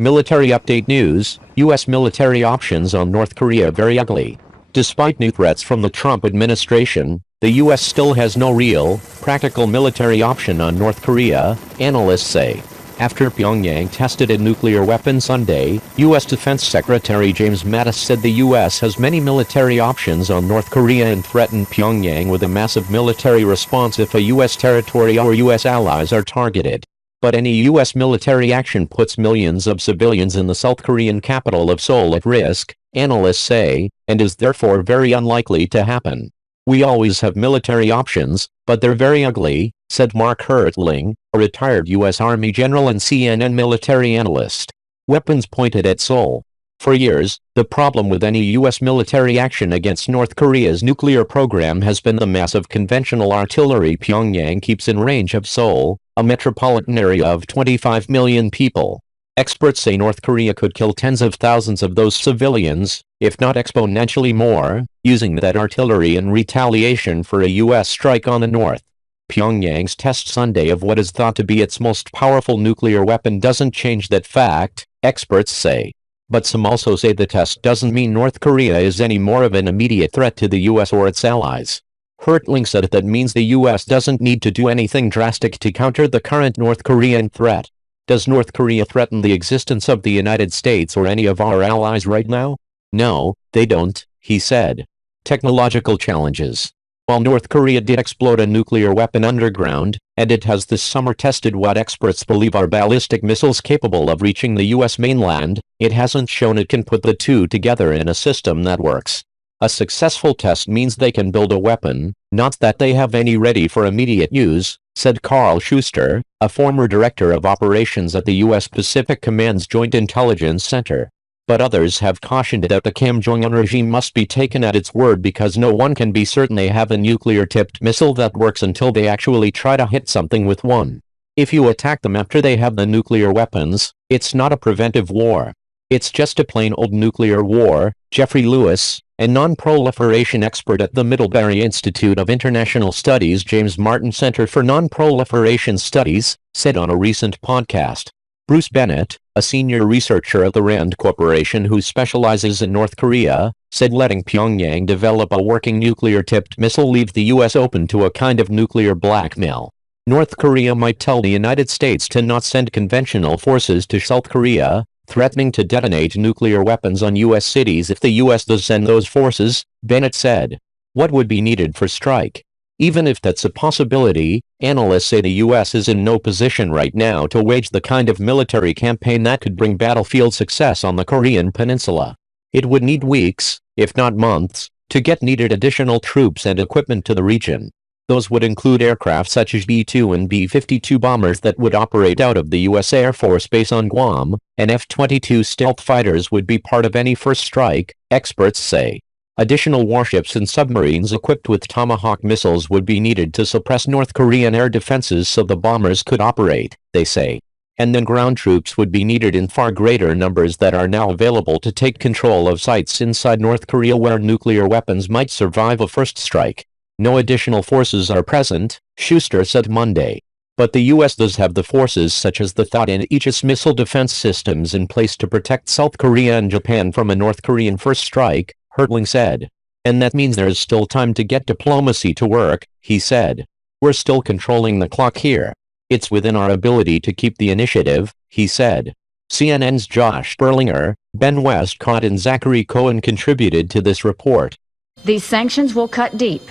Military update news, U.S. military options on North Korea very ugly. Despite new threats from the Trump administration, the U.S. still has no real, practical military option on North Korea, analysts say. After Pyongyang tested a nuclear weapon Sunday, U.S. Defense Secretary James Mattis said the U.S. has many military options on North Korea and threatened Pyongyang with a massive military response if a U.S. territory or U.S. allies are targeted. But any U.S. military action puts millions of civilians in the South Korean capital of Seoul at risk, analysts say, and is therefore very unlikely to happen. We always have military options, but they're very ugly, said Mark Hertling, a retired U.S. Army general and CNN military analyst. Weapons pointed at Seoul. For years, the problem with any U.S. military action against North Korea's nuclear program has been the massive conventional artillery Pyongyang keeps in range of Seoul, a metropolitan area of 25 million people. Experts say North Korea could kill tens of thousands of those civilians, if not exponentially more, using that artillery in retaliation for a U.S. strike on the north. Pyongyang's test Sunday of what is thought to be its most powerful nuclear weapon doesn't change that fact, experts say. But some also say the test doesn't mean North Korea is any more of an immediate threat to the U.S. or its allies. Hertling said that means the U.S. doesn't need to do anything drastic to counter the current North Korean threat. Does North Korea threaten the existence of the United States or any of our allies right now? No, they don't, he said. Technological challenges. While North Korea did explode a nuclear weapon underground, and it has this summer tested what experts believe are ballistic missiles capable of reaching the U.S. mainland, it hasn't shown it can put the two together in a system that works. A successful test means they can build a weapon, not that they have any ready for immediate use, said Carl Schuster, a former director of operations at the U.S. Pacific Command's Joint Intelligence Center. But others have cautioned that the Kim Jong Un regime must be taken at its word because no one can be certain they have a nuclear-tipped missile that works until they actually try to hit something with one. If you attack them after they have the nuclear weapons, it's not a preventive war. It's just a plain old nuclear war, Jeffrey Lewis, a non-proliferation expert at the Middlebury Institute of International Studies' James Martin Center for Non-Proliferation Studies, said on a recent podcast. Bruce Bennett, a senior researcher at the RAND Corporation who specializes in North Korea, said letting Pyongyang develop a working nuclear-tipped missile leaves the U.S. open to a kind of nuclear blackmail. North Korea might tell the United States to not send conventional forces to South Korea, threatening to detonate nuclear weapons on U.S. cities if the U.S. does send those forces, Bennett said. What would be needed for strike? Even if that's a possibility, analysts say the U.S. is in no position right now to wage the kind of military campaign that could bring battlefield success on the Korean peninsula. It would need weeks, if not months, to get needed additional troops and equipment to the region. Those would include aircraft such as B-2 and B-52 bombers that would operate out of the U.S. Air Force Base on Guam, and F-22 stealth fighters would be part of any first strike, experts say. Additional warships and submarines equipped with Tomahawk missiles would be needed to suppress North Korean air defenses so the bombers could operate, they say. And then ground troops would be needed in far greater numbers that are now available to take control of sites inside North Korea where nuclear weapons might survive a first strike. No additional forces are present, Schuster said Monday. But the U.S. does have the forces such as the THAAD and Aegis missile defense systems in place to protect South Korea and Japan from a North Korean first strike, Hertling said. And that means there's still time to get diplomacy to work, he said. We're still controlling the clock here. It's within our ability to keep the initiative, he said. CNN's Josh Berlinger, Ben Westcott and Zachary Cohen contributed to this report. These sanctions will cut deep,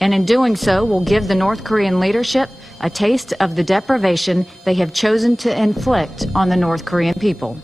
and in doing so will give the North Korean leadership a taste of the deprivation they have chosen to inflict on the North Korean people.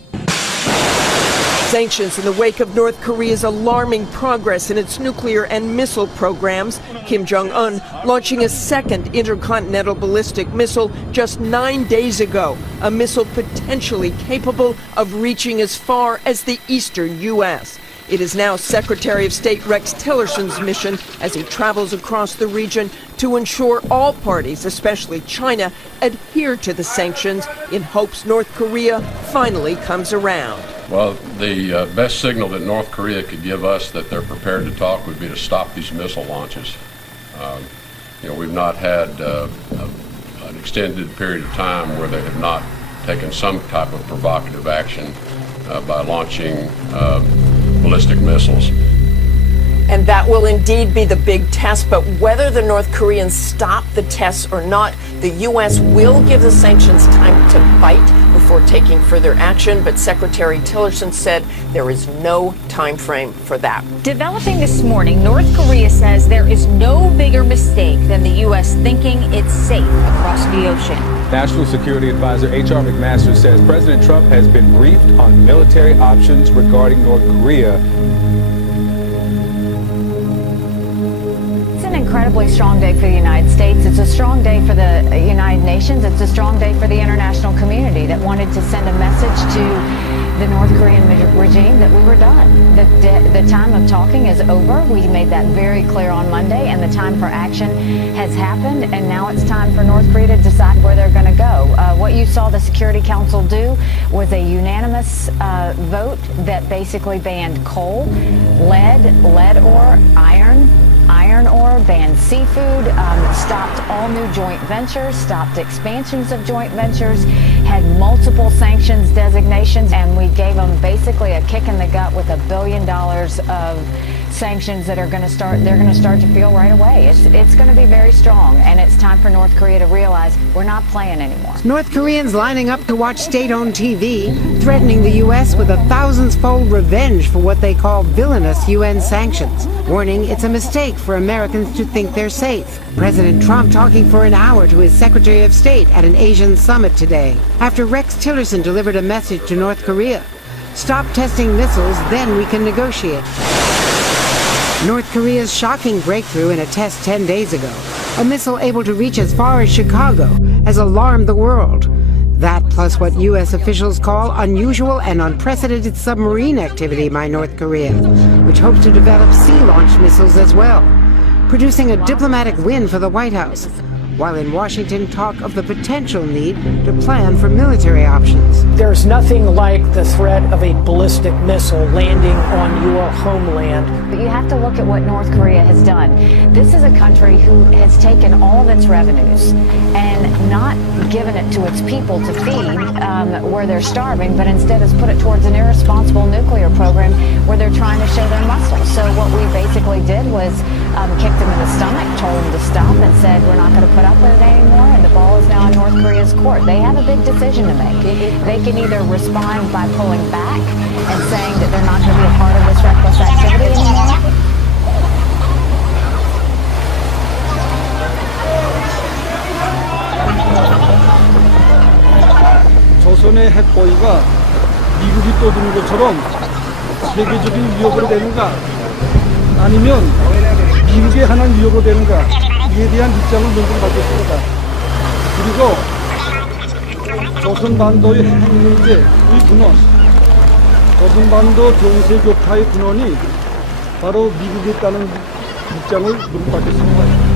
Sanctions in the wake of North Korea's alarming progress in its nuclear and missile programs. Kim Jong Un launching a second intercontinental ballistic missile just 9 days ago, a missile potentially capable of reaching as far as the eastern U.S. It is now Secretary of State Rex Tillerson's mission as he travels across the region to ensure all parties, especially China, adhere to the sanctions in hopes North Korea finally comes around. Well, the best signal that North Korea could give us that they're prepared to talk would be to stop these missile launches. We've not had an extended period of time where they have not taken some type of provocative action by launching ballistic missiles. And that will indeed be the big test. But whether the North Koreans stop the tests or not, the U.S. will give the sanctions time to bite before taking further action. But Secretary Tillerson said there is no time frame for that. Developing this morning, North Korea says there is no bigger mistake than the U.S. thinking it's safe across the ocean. National Security Advisor H.R. McMaster says President Trump has been briefed on military options regarding North Korea. It's an incredibly strong day for the United States. It's a strong day for the United Nations. It's a strong day for the international community that wanted to send a message to the North Korean regime that we were done. The time of talking is over. We made that very clear on Monday, and the time for action has happened, and now it's time for North Korea to decide where they're going to go. What you saw the Security Council do was a unanimous vote that basically banned coal, lead ore, iron ore, banned seafood, stopped all new joint ventures, stopped expansions of joint ventures, had multiple sanctions designations, and we gave them basically a kick in the gut with $1 billion of sanctions that are going to start, they're going to start to feel right away. It's going to be very strong, and it's time for North Korea to realize we're not playing anymore. North Koreans lining up to watch state-owned TV, threatening the U.S. with a thousands-fold revenge for what they call villainous UN sanctions, warning it's a mistake for Americans to think they're safe. President Trump talking for an hour to his Secretary of State at an Asian summit today, after Rex Tillerson delivered a message to North Korea. Stop testing missiles, then we can negotiate. North Korea's shocking breakthrough in a test 10 days ago, a missile able to reach as far as Chicago, has alarmed the world. That plus what U.S. officials call unusual and unprecedented submarine activity by North Korea, which hopes to develop sea-launched missiles as well, producing a diplomatic win for the White House, while in Washington talk of the potential need to plan for military options. There's nothing like the threat of a ballistic missile landing on your homeland. But you have to look at what North Korea has done. This is a country who has taken all of its revenues and not given it to its people to feed where they're starving, but instead has put it towards an irresponsible nuclear program where they're trying to show their muscle. So what we basically did was kicked them in the stomach, told them to stop, and said we're not going to put up with it anymore, and the ball is now in North Korea's court. They have a big decision to make. They can either respond by pulling back and saying that they're not going to be a part of this reckless activity anymore. 조선의 핵보위가 미국이 떠드는 것처럼 세계적인 위협으로 되는가, 아니면 미국에 한한 위협으로 되는가, 이에 대한 입장을 먼저 가졌습니다. 그리고 조선반도의 핵문제의 근원, 조선반도 정세교파의 근원이 바로 미국에 있다는 입장을 먼저 가졌습니다.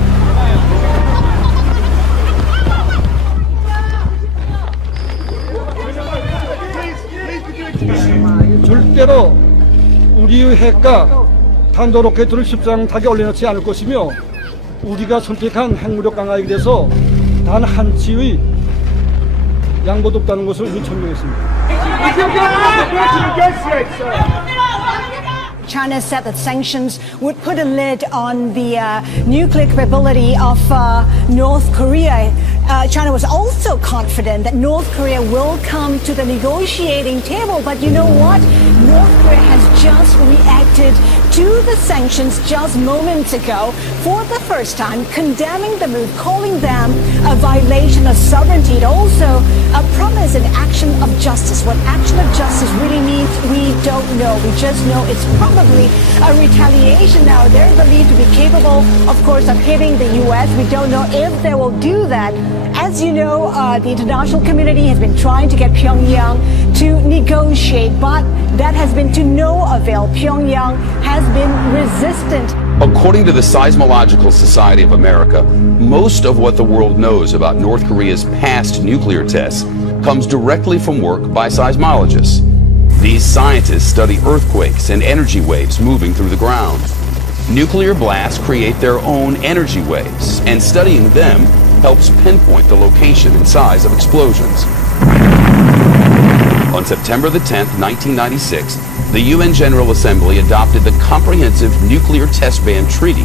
절대로 우리의 핵과 탄도로켓을 십상타게 올려놓지 않을 것이며, 우리가 선택한 핵무력 강화에 대해서 단 한치의 양보도 없다는 것을 천명했습니다. China said that sanctions would put a lid on the nuclear capability of North Korea. China was also confident that North Korea will come to the negotiating table. But you know what? North Korea has just reacted to the sanctions just moments ago for the first time, condemning the move, calling them a violation of sovereignty. It also a promise and action of justice. What action of justice really means, we don't know. We just know it's probably a retaliation. Now, they're believed to be capable, of course, of hitting the U.S. We don't know if they will do that. As you know, the international community has been trying to get Pyongyang to negotiate, but that has been to no avail. Pyongyang has been resistant. According to the Seismological Society of America, most of what the world knows about North Korea's past nuclear tests comes directly from work by seismologists. These scientists study earthquakes and energy waves moving through the ground. Nuclear blasts create their own energy waves, and studying them helps pinpoint the location and size of explosions. On September the 10th, 1996, the UN General Assembly adopted the Comprehensive Nuclear Test Ban Treaty.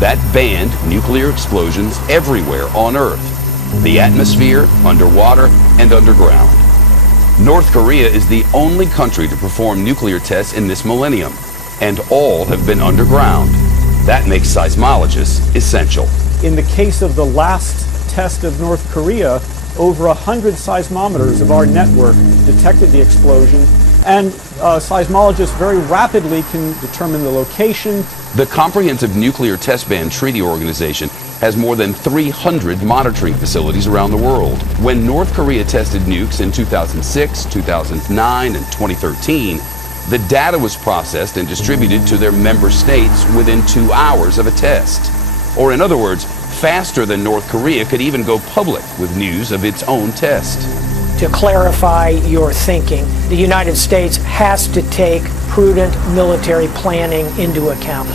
That banned nuclear explosions everywhere on Earth, the atmosphere, underwater, and underground. North Korea is the only country to perform nuclear tests in this millennium, and all have been underground. That makes seismologists essential. In the case of the last test of North Korea, over 100 seismometers of our network detected the explosion, and seismologists very rapidly can determine the location. The Comprehensive Nuclear Test Ban Treaty Organization has more than 300 monitoring facilities around the world. When North Korea tested nukes in 2006, 2009, and 2013, the data was processed and distributed to their member states within 2 hours of a test. Or in other words, faster than North Korea could even go public with news of its own test. To clarify your thinking, the United States has to take prudent military planning into account.